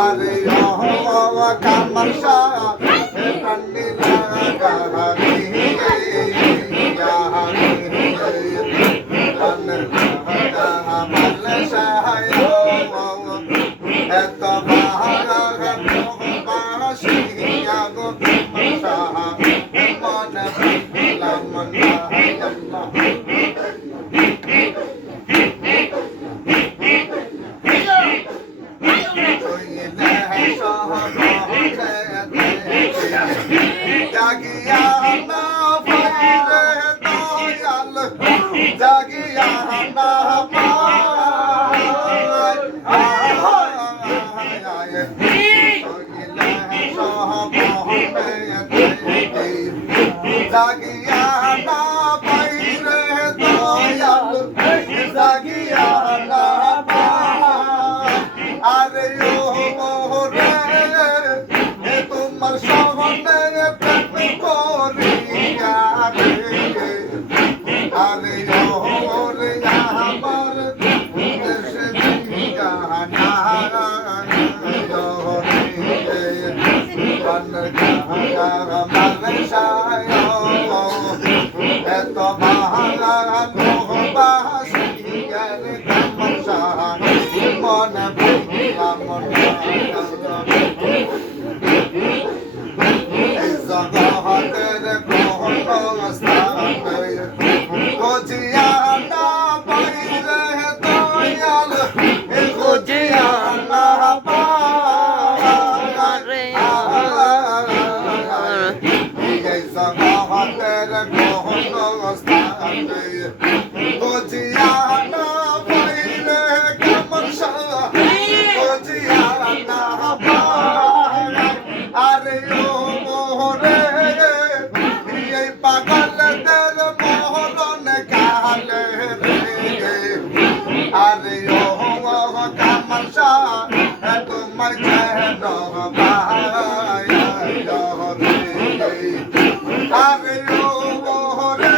আরে ও কামাল শাহ কান্দি লাগানি কামাল শাহ এত ভালোবাসিয়া গো শাহ মন পেলাম না আল্লাহ জাগিয়া না পাইলে দয়াল জাগিয়া না জাগিয়া না পাইলে দয়াল জাগিয়া না আরে ও মোরে তোমার সামনে প্রেম করিয়া রে আরে ও মোরে আমার দেশে দিয়া না এত ভালোবাসিয়ার কামাল শাহ মন পেলাম না এই জগতের কোন স্থানে খুঁজিয়া না পাইলে দয়াল খুঁজিয়া না পাইলে এই জগতের কোন স্থানে খুঁজিয়া না পাইলে কামাল শাহ খুঁজিয়া না পাইলে আরে ও মোরে এই পাগলদের মোহন কালে রে আরে ও কামাল শাহ তোমার যেন আরে ও মোরে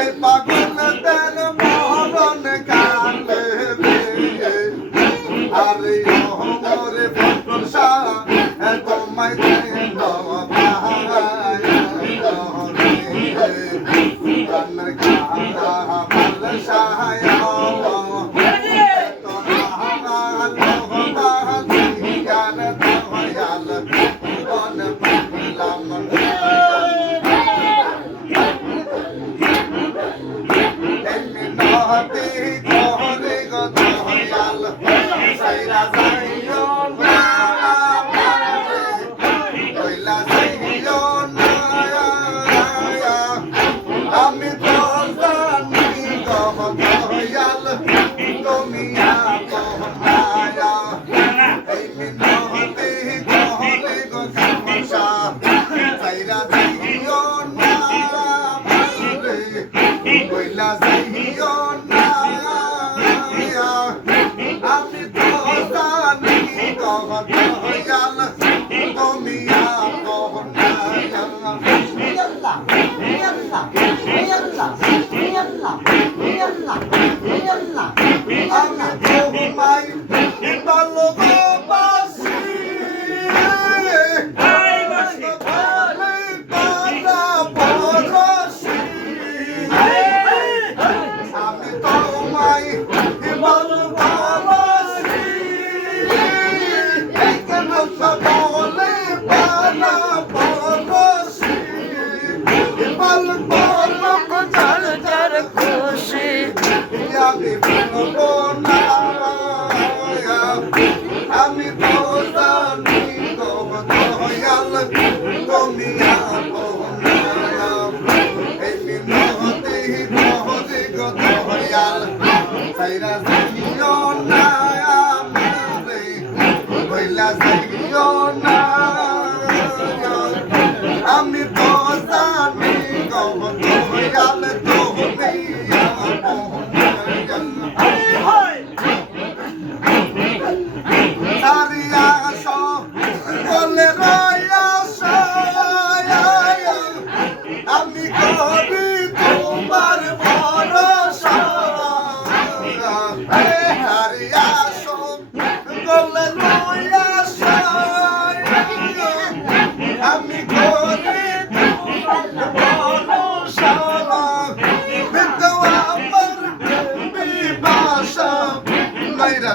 এই পাগলদের মোহন কালে রে আরে ও মোরে ফকর শাহ তোমায় যেন কান্নার কামাল শাহ সাইরা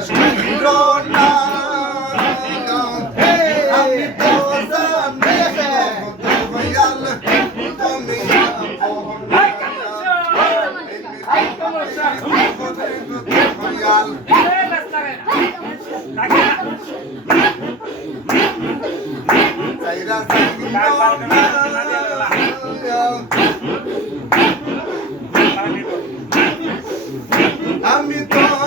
সুন্দর না আমি তো জানি দয়াল তুমি দয়াল চাইরা আমি তো